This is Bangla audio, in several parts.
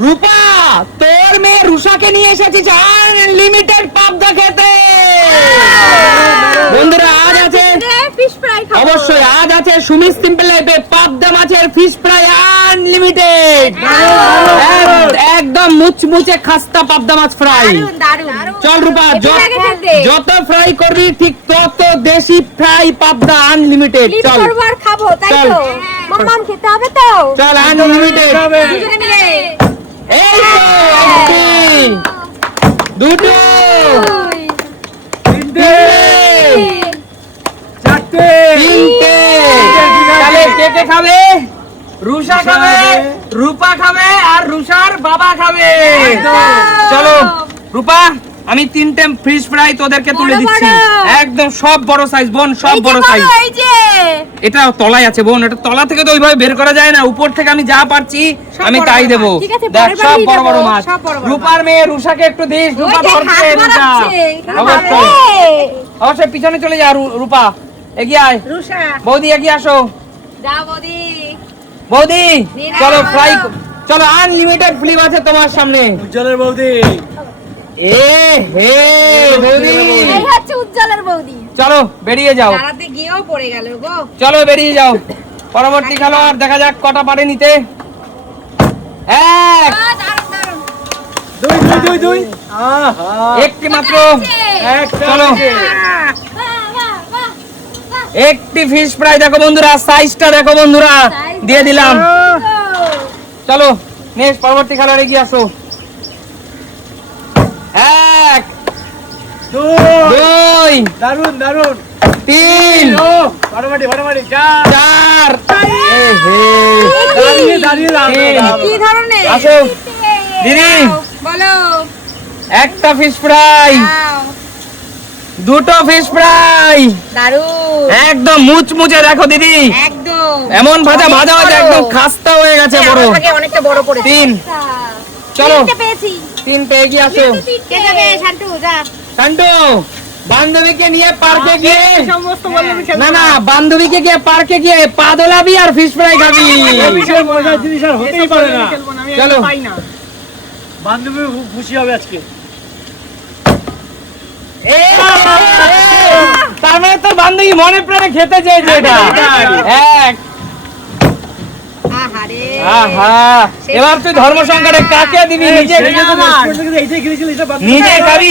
রূপা, তোর মেয়ে রুষাকে নিয়ে এসেছিস আনলিমিটেড পাবদা খেতে। বন্ধুরা, আজ আছে ফিশ ফ্রাই খাবো। অবশ্যই আজ আছে সুমিত সিম্পল লাইফে পাবদা মাছের ফিশ ফ্রাই আনলিমিটেড। একদম মুচমুচে খাস্তা পাবদা মাছ ফ্রাই। চল রূপা, যত ফ্রাই করবি ঠিক তত দেশি ফ্রাই পাবদা আনলিমিটেড। চল খাবো, তাই তো মাম্মাম খেতে হবে তো। চল আনলিমিটেড দুজনে মিলে। এই তো একটি, দুটো, তিনটে, চারটে, তিনটে। তাহলে কে কে খাবে? রুষা খাবে, রূপা খাবে আর রুষার বাবা খাবে। চলো রূপা, আমি তিনটে ফিশ ফ্রাই তোদেরকে তুলে দিচ্ছি। একদম সব বড় সাইজ বোন, সব বড় সাইজ। এটা তলায় আছে বোন, এটা তলা থেকে তো ওইভাবে বের করা যায় না। উপর থেকে আমি যা পারছি আমি তাই দেবো। দেখ সব বড় বড় মাছ। রূপার মেয়ে রুষাকে একটু দিস। রূপা ধরছে রুষা। অবশ্যই অবশ্যই পিছনে চলে যা রূপা, এগিয়ে আয়। বৌদি এগিয়ে আসো। বৌদি চলো ফ্রাই, চলো আনলিমিটেড ফ্লিপ আছে তোমার সামনে। উজ্জ্বলের বৌদি। এ হে বৌদি, এই হচ্ছে উজ্জ্বলের বৌদি। চলো বেরিয়ে যাও। দাঁড়াতে গিয়েও পড়ে গেল গো। চলো বেরিয়ে যাও। পরবর্তী খেলোয়াড় দেখা যাক কটা পারে নিতে। এক, দুই দুই দুই দুই। একটি মাত্র। চলো একটি ফিশ ফ্রাই দেখো বন্ধুরা, সাইজটা দেখো বন্ধুরা, দিয়ে দিলাম। চলো নেক্সট পরবর্তী খেলোয়াড় এগিয়ে আসো। এক, দুই, দারুন দারুন। তিন, ফাটাফাটি ফাটাফাটি। চার। চার। এ হে, দাঁড়িয়ে দাঁড়িয়ে দাঁড়াও। কি ধরনের? আসো দিদি, বলো। একটা ফিশ ফ্রাই, দুটো ফিশ ফ্রাই, দারুন। একদম মুচমুচে দেখো দিদি, একদম এমন ভাজা ভাজা ভাজা একদম খাস্তা হয়ে গেছে বড়। অনেকটা বড় পড়েছে। তিন, চলো তিনটে পেয়েছি। তিন পেয়ে গিয়ে আসো। কে যাবে? শান্টু যা। কান্টু, বান্ধবীকে নিয়ে পার্কে গিয়ে, না না বান্ধবীকে গিয়ে পার্কে গিয়ে পা দোলাবি আর ফিশ ফ্রাই খাবি। বিশাল মজার জিনিস আর হতেই পারে না। চলো বান্ধবী খুব খুশি হবে আজকে। তার মানে তোর বান্ধবী মনে প্রাণে খেতে চেয়েছে এটা। এক, আহারে। আহা, এবার তুই ধর্ম সংকটে কাকে দিবি? নিজে এইটাই খেলেছিল, এটা বাদ নিজে খাবি।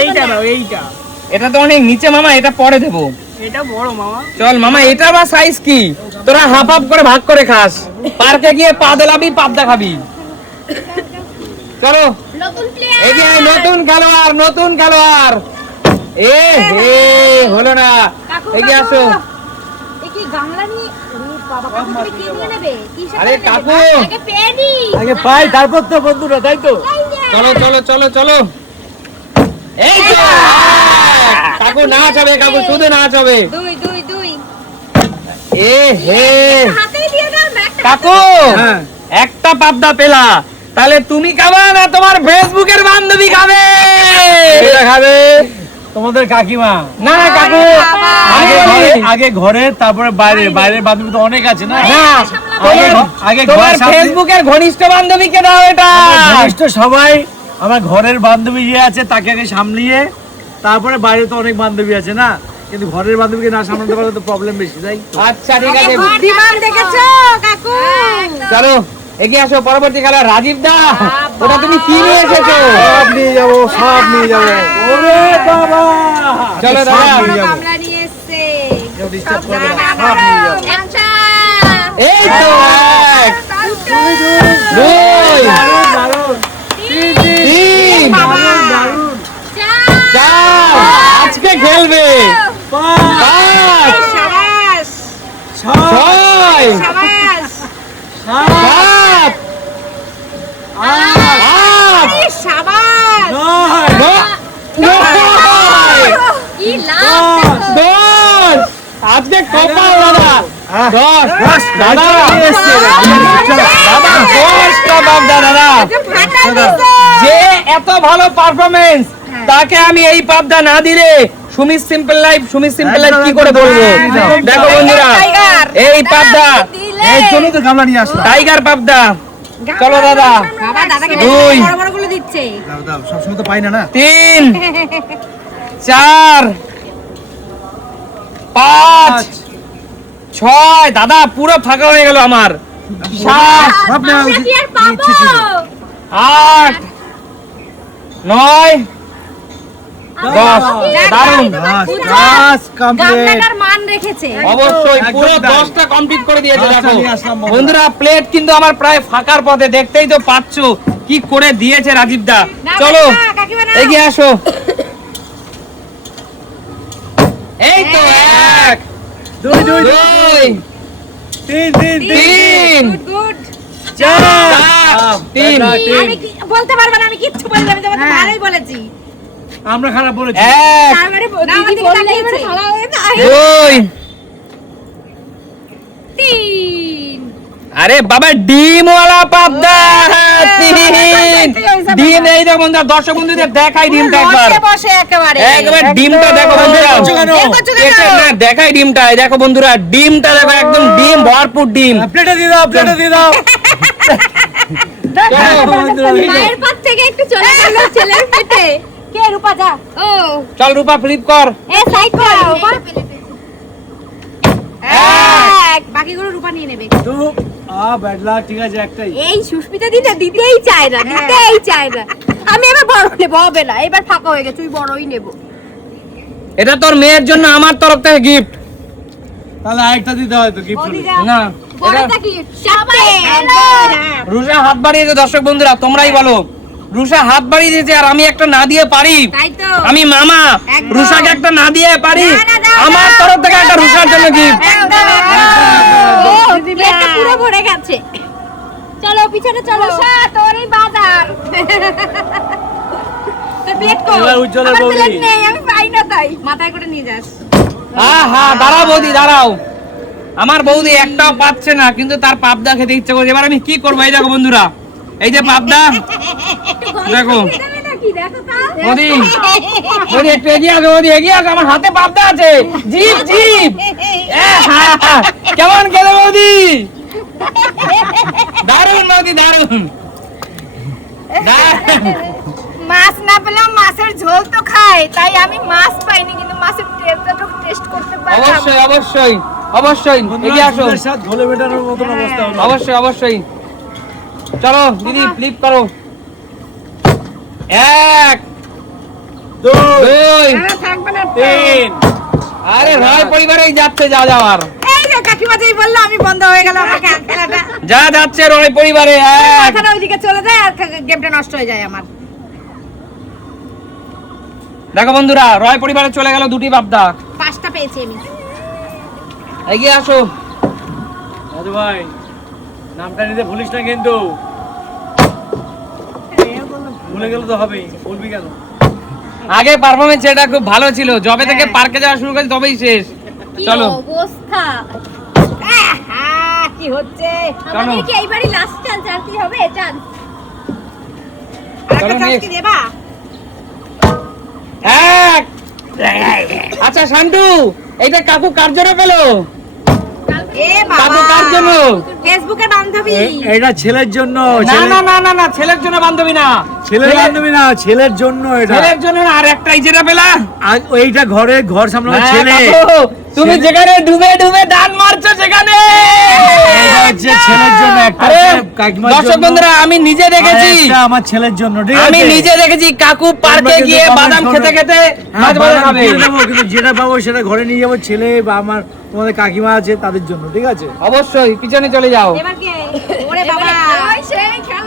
এইটা দাও, এইটা। এটা তো অনেক নিচে মামা, এটা পরে দেবো। এটা বড় মামা। চল মামা, এটা বা সাইজ কি? তোরা হাফ হাফ করে ভাগ করে খাস। পার্কে গিয়ে পা দোলাবি, পাবদা খাবি। চলো নতুন প্লেয়ার। এই যে নতুন খেলোয়াড়, নতুন খেলোয়াড়। এ হে, হলো না। এগিয়ে আসো। এ কি গামলা নিয়ে? ওরে বাবা, কাকু তুমি কি নিয়ে নেবে? কিসে আরে করে নেবে? কাকু। আগে পেয়ে নি। আগে পাই, তারপর তো বন্ধুরা, তাই তো? চলো চলো চলো চলো। এই তো কাকু নাচ হবে, কাকু শুধু নাচ হবে। দুই দুই দুই। এ হে, হাতেই দিয়ে দাও না একটা। কাকু হ্যাঁ। একটা পাবদা পেলা, তাহলে তুমি খাবে না তোমার ফেসবুকের বান্ধবী খাবে? এটা খাবে তোমাদের কাকিমা। না না কাকু, আমি বলি, আগে ঘরের, তারপরে বাইরের। বাইরের বান্ধবী তো অনেক আছে না? না আগে তোমার ঘর সামনে- ফেসবুকের ঘনিষ্ঠ বান্ধবীকে দাও এটা। ঘনিষ্ঠ সবাই, আমার ঘরের বান্ধবী যে আছে তাকে আগে সামলিয়ে, তারপরে বাইরে তো অনেক বান্ধবী আছে না, কিন্তু ঘরের বান্ধবীকে না সামলাতে পারলে তো প্রবলেম বেশি, তাই? আচ্ছা ঠিক আছে, বুদ্ধিমান দেখেছো কাকু? চলো এগিয়ে আসো। পরবর্তী খেলা রাজীব দা, ওটা তুমি কি নিয়ে এসেছো? সব নিয়ে যাবো, সব নিয়ে যাবো। ওরে বাবা, চলো সব দাদা। নিয়ে যাবো। গামলা নিয়ে এসেছে। কেউ disturb সব করবে না, জানা সব নিয়ে যাবো। আচ্ছা। এই তো এক, দুই, দারুণ, দারুণ। তিন, দারুণ। চার, আজকে খেলবে। পাঁচ, সাবাস ছয়, সাবাস। সাত, আট, সাবাস। নয়, কি লাভ দেখো। 10। আজকে কপাল দাদা 10 দাদা, দাদা 10টা বাবদা দাদা। ফাটা দিছো। যে এত ভালো পারফরমেন্স, তাকে আমি এই পাবদা না দিলে সুমিত সিম্পল লাইফ কি করে বলবো? দেখো বন্ধুরা, এই পাবদা, এই জন্যই তো গামলা নিয়ে আসলাম। টাইগার পাবদা, চলো দাদা, বাবা দাদাকে দুই। বড় বড় গুলো দিচ্ছে। দাও দাও, সবসময় তো পাই না না। 3 4 5 6 দাদা পুরো ফাঁকা হয়ে গেল আমার। 7 সব নেওয়া আমরা উচিত। কি আর পাবো? ইচ্ছে ছিল। 8 9 10 দারুন। বাস কমপ্লিট। গামলাটার মান রেখেছে। অবশ্যই একদম পুরো তাই। 10টা কমপ্লিট করে দিয়েছে। 10টা দেখো নিয়ে আসলাম বন্ধুরা। বন্ধুরা, প্লেট কিন্তু আমার প্রায় ফাঁকার পথে, দেখতেই তো পাচ্ছো কি করে দিয়েছে রাজীব দা। না, চলো কাকিমা, কাকিমা নাও। এগিয়ে আসো। এই তো 1 দুই দুই 2 তিন তিন 3 গুড গুড। 4 3 আমি কি বলতে পারবো না, আমি কিচ্ছু বলি না, আমি তোমাকে ভালোই বলেছি। আমরা খারাপ বলেছি। 1 তারপরে দিদি বললেইছে। 2 তিন। আরে বাবা ডিমওয়ালা পাবদা 3 ডিম। এই দেখো বন্ধুরা, দর্শক বন্ধুদের দেখাই ডিমটা একবার। বসে বসে একেবারে। একবার ডিমটা দেখো বন্ধুরা। করছো কেন? এ করছো কেন? এটা না, দেখাই ডিমটা। এই দেখো বন্ধুরা, ডিমটা দেখো, একদম ডিম ভরপুর ডিম। প্লেটে দিয়ে দাও, প্লেটে দিয়ে দাও। চলো, মায়ের পাত থেকে একটু চলে গেল ছেলের পেটে। কে রূপা যা। ও চল রূপা ফ্লিপ কর। এ সাইড কর রূপা। এক বাকিগুলো রূপা নিয়ে নেবে। ব্যাড লাক, ঠিক আছে একটাই। এই সুস্মিতা দিতে দিতেই চায় না, দিতেই চায় না। আমি এবার বড় নেবো, হবে না, এবার ফাঁকা হয়ে গেছে, তুই বড়ই নেবো। এটা তোর মেয়ের জন্য আমার তরফ থেকে গিফট। তাহলে আরেকটা দিতে হয় তো গিফট। না, এটা বড়টা কি চাপে। রুষা হাত বাড়িয়েছে। দর্শক বন্ধুরা তোমরাই বলো, রুষা হাত বাড়িয়ে দিয়েছে আর আমি একটা না দিয়ে পারি? তাই তো। আমি মামা, একদম। রুষাকে একটা না দিয়ে পারি? না, না, দাও, আমার দাও। তরফ থেকে একটা রুষার জন্য গিফট। একদম। ও, প্লেটটা পুরো ভরে গেছে। চলো পিছনে চলো। তোর এই বাজার। তোর প্লেট কই? এবার উজ্জ্বলের আমার বৌদি। প্লেট নেই, আমি পাই না তাই। মাথায় করে নিয়ে যাস। হ্যাঁ দাঁড়াও বৌদি, দাঁড়াও। আমার বৌদি একটাও পাচ্ছে না, কিন্তু তার পাবদা খেতে ইচ্ছে করছে। এবার আমি কি করবো? এই দেখো বন্ধুরা, এই যে পাবদা, দেখো কি দেখো তা? বৌদি, বৌদি একটু এগিয়ে আসো, বৌদি এগিয়ে আসো, আমার হাতে পাবদা আছে। জিপ জিপ। কেমন খেলে বৌদি? দারুন বৌদি, দারুন দারুন। মাছ না পেলাম, মাছের ঝোল তো খায়, তাই আমি মাছ পাইনি, কিন্তু মাছের টেস্টটা তো টেস্ট করতে পারলাম। অবশ্যই অবশ্যই অবশ্যই এগিয়ে আসো। ধলে মেটানোর মতন অবস্থা হলো। অবশ্যই অবশ্যই। চলো দিদি ফ্লিপ করো। 1 দুই 2 থাকবে না। 3 আরে রয় পরিবারেই যাচ্ছে যা যাওয়ার। এই যে কাকিমা যেই বললো, আমি বন্ধ হয়ে গেল আমার খেলাটা। যা যাচ্ছে রয় পরিবারে। 1 মাথাটা ওইদিকে চলে যায় আর গেমটা নষ্ট হয়ে যায় আমার। দেখো বন্ধুরা, রয় পরিবারে চলে গেল দুটি পাবদা। 5টা পেয়েছি আমি। এগিয়ে আসো। দাদু ভাই, নামটা নিতে ভুলিস না কিন্তু। ভুলে গেলে তো হবেই, বলবি কেন? আগে পারফরমেন্স এটা খুব ভালো ছিল, যবে থেকে পার্কে যাওয়া শুরু করেছি তবেই শেষ। কি চলো অবস্থা। কি হচ্ছে? চলো। আমাদের কি এইবারই লাস্ট চান্স, আর কি হবে চান্স? চলো আরেকটা চান্স next। কি দেবা? 1 আচ্ছা শান্টু, এইটা কাকু কার জন্য পেলো? এ কাকু বাবা, কার জন্য? ফেসবুকের বান্ধবী। এটা ছেলের জন্য। না না না না না, ছেলের জন্য বান্ধবী না, ছেলের বান্ধবী না, ছেলের জন্য এটা। ছেলের জন্য না। আর একটাই যেটা পেলা, আর এইটা ঘর সামলানো হ্যাঁ, ছেলে। কাকু, তুমি যেখানে ডুবে ডুবে দান মারছো সেখানে। এটা হচ্ছে ছেলের জন্য, একটা আরে, কাকিমার দর্শক জন্য, বন্ধুরা আমি নিজে দেখেছি, আর একটা আমার ছেলের জন্য, ঠিক আছে? আমি নিজে দেখেছি কাকু পার্কে তোমরা গিয়ে কিন্তু বাদাম comment খেতে করো। খেতে হ্যাঁ, মাছ ভাজা বাদাম খাবে। কিনে দেবো, কিন্তু যেটা পাবো সেটা ঘরে নিয়ে যাবো, ছেলে বা আমার তোমাদের কাকিমা আছে তাদের জন্য, ঠিক আছে? অবশ্যই পিছনে চলে যাও। এবার কে? ওরে বাবা,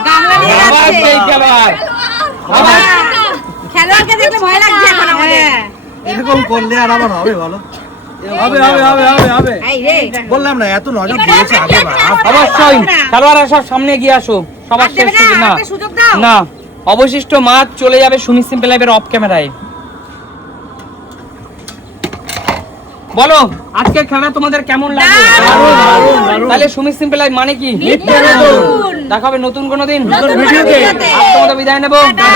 গামলা নিয়ে আবার যাচ্ছে। সেই খেলোয়াড়। আবার খেলোয়াড়কে দেখলে ভয় লাগছে এখন আমাদের। এরকম করলে আর আমার হবে বলো? হবে হবে হবে হবে হবে। এই রে, বললাম না, এত নজর দিয়েছে আগে অবশ্যই খেলোয়াড়রা সব সামনে এগিয়ে আসো, সবার আর দেবে শেষ না, না একটা সুযোগ দাও। না, অবশিষ্ট মাছ চলে যাবে সুমি সিম্পল লাইভের অফ ক্যামেরায়। বলো আজকের খেলা তোমাদের কেমন লাগলো? দারুণ, দারুণ, দারুণ। তাহলে সুমি সিম্পল লাইভ মানে কি? নিত্য নতুন। দেখা হবে নতুন কোনো দিন। নতুন ভিডিওতে। ভিডিওতে। আজ তোমাদের বিদায় নেবো। টাটা।